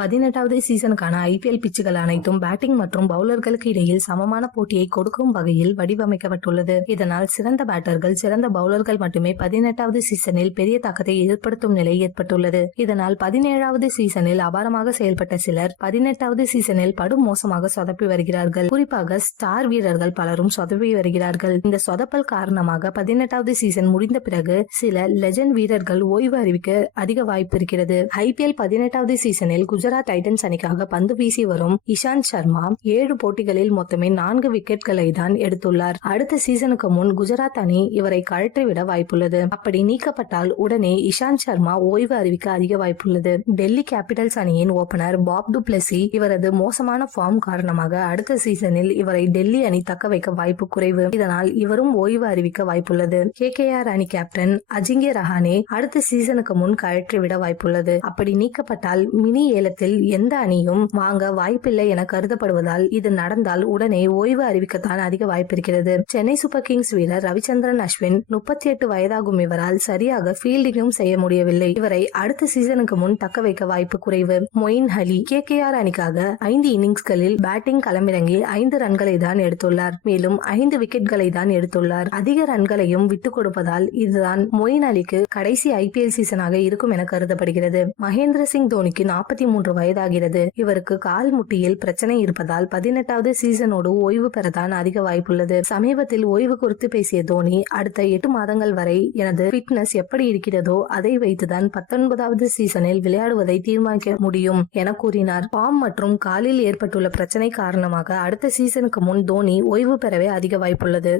18வது சீசனுக்கான IPL பிச்சுகள் அனைத்தும் batting மற்றும் பவுலர்களுக்கு இடையில் சமமான போட்டியை கொடுக்கும் வகையில் வடிவமைக்கப்பட்டுள்ளது. இதனால் சிறந்த பேட்டர்கள், சிறந்த பவுலர்கள் மட்டுமே 18வது சீசனில் பெரிய தாக்கத்தை ஏற்படுத்தும் நிலை ஏற்பட்டுள்ளது. இதனால் 17வது சீசனில் அபாரமாக செயல்பட்ட சிலர் 18வது சீசனில் படும் மோசமாக சொதப்பி வருகிறார்கள். குறிப்பாக ஸ்டார் வீரர்கள் பலரும் சொதப்பி வருகிறார்கள். இந்த சொதப்பல் காரணமாக 18வது சீசன் முடிந்த பிறகு சில லெஜண்ட் வீரர்கள் ஓய்வு அறிவிக்க அதிக வாய்ப்பு இருக்கிறது. ஐபிஎல் 18வது சீசனில் குஜராத் டைட்டன்ஸ் அணிக்காக பந்து வீசி வரும் இஷாந்த் சர்மா 7 போட்டிகளில் மொத்தமே 4 விக்கெட்களை தான் எடுத்துள்ளார். அடுத்த சீசனுக்கு முன் குஜராத் அணி இவரை கழற்றிவிட வாய்ப்புள்ளது. அப்படி நீக்கப்பட்டால் உடனே இஷாந்த் சர்மா ஓய்வு அறிவிக்க அதிக வாய்ப்புள்ளது. டெல்லி கேபிட்டல்ஸ் அணியின் ஓபனர் பாப் டு பிளஸி இவரது மோசமான ஃபார்ம் காரணமாக அடுத்த சீசனில் இவரை டெல்லி அணி தக்க வைக்க வாய்ப்பு குறைவு. இதனால் இவரும் ஓய்வு அறிவிக்க வாய்ப்புள்ளது. கேகேஆர் அணி கேப்டன் அஜிங்கே ரஹானே அடுத்த சீசனுக்கு முன் கழற்றிவிட வாய்ப்புள்ளது. அப்படி நீக்கப்பட்டால் மினி ஏலத்தில் எந்த அணியும் வாங்க வாய்ப்பில்லை என கருதப்படுவதால் இது நடந்தால் உடனே ஓய்வு அறிவிக்கத்தான் அதிக வாய்ப்பு இருக்கிறது. சென்னை சூப்பர் கிங்ஸ் வீரர் ரவிச்சந்திரன் அஸ்வின் 38 வயதாகும் இவரால் சரியாக ஃபீல்டிங்கும் செய்ய முடியவில்லை. இவரை அடுத்த சீசனுக்கு முன் தக்க வைக்க வாய்ப்பு குறைவு. மொயின் அலி கேகேஆர் அணிக்காக 5 இன்னிங்ஸ்களில் பேட்டிங் களமிறங்கி 5 ரன்களை தான் எடுத்துள்ளார். மேலும் 5 விக்கெட்களை தான் எடுத்துள்ளார். அதிக ரன்களையும் விட்டுக் கொடுப்பதால் இதுதான் மொயின் அலிக்கு கடைசி ஐபிஎல் சீசனாக இருக்கும் என கருதப்படுகிறது. மகேந்திர சிங் தோனிக்கு 43 வயதாகிறது. இவருக்கு கால் முட்டியில் பிரச்சனை இருப்பதால் 18வது சீசனோடு ஓய்வு பெறதான் அதிக வாய்ப்புள்ளது. சமீபத்தில் ஓய்வு குறித்து பேசிய தோனி, அடுத்த 8 மாதங்கள் வரை எனது பிட்னஸ் எப்படி இருக்கிறதோ அதை வைத்துதான் 19வது சீசனில் விளையாடுவதை தீர்மானிக்க முடியும் என கூறினார். ஃபார்ம் மற்றும் காலில் ஏற்பட்டுள்ள பிரச்சனை காரணமாக அடுத்த சீசனுக்கு முன் தோனி ஓய்வு பெறவே அதிக வாய்ப்புள்ளது.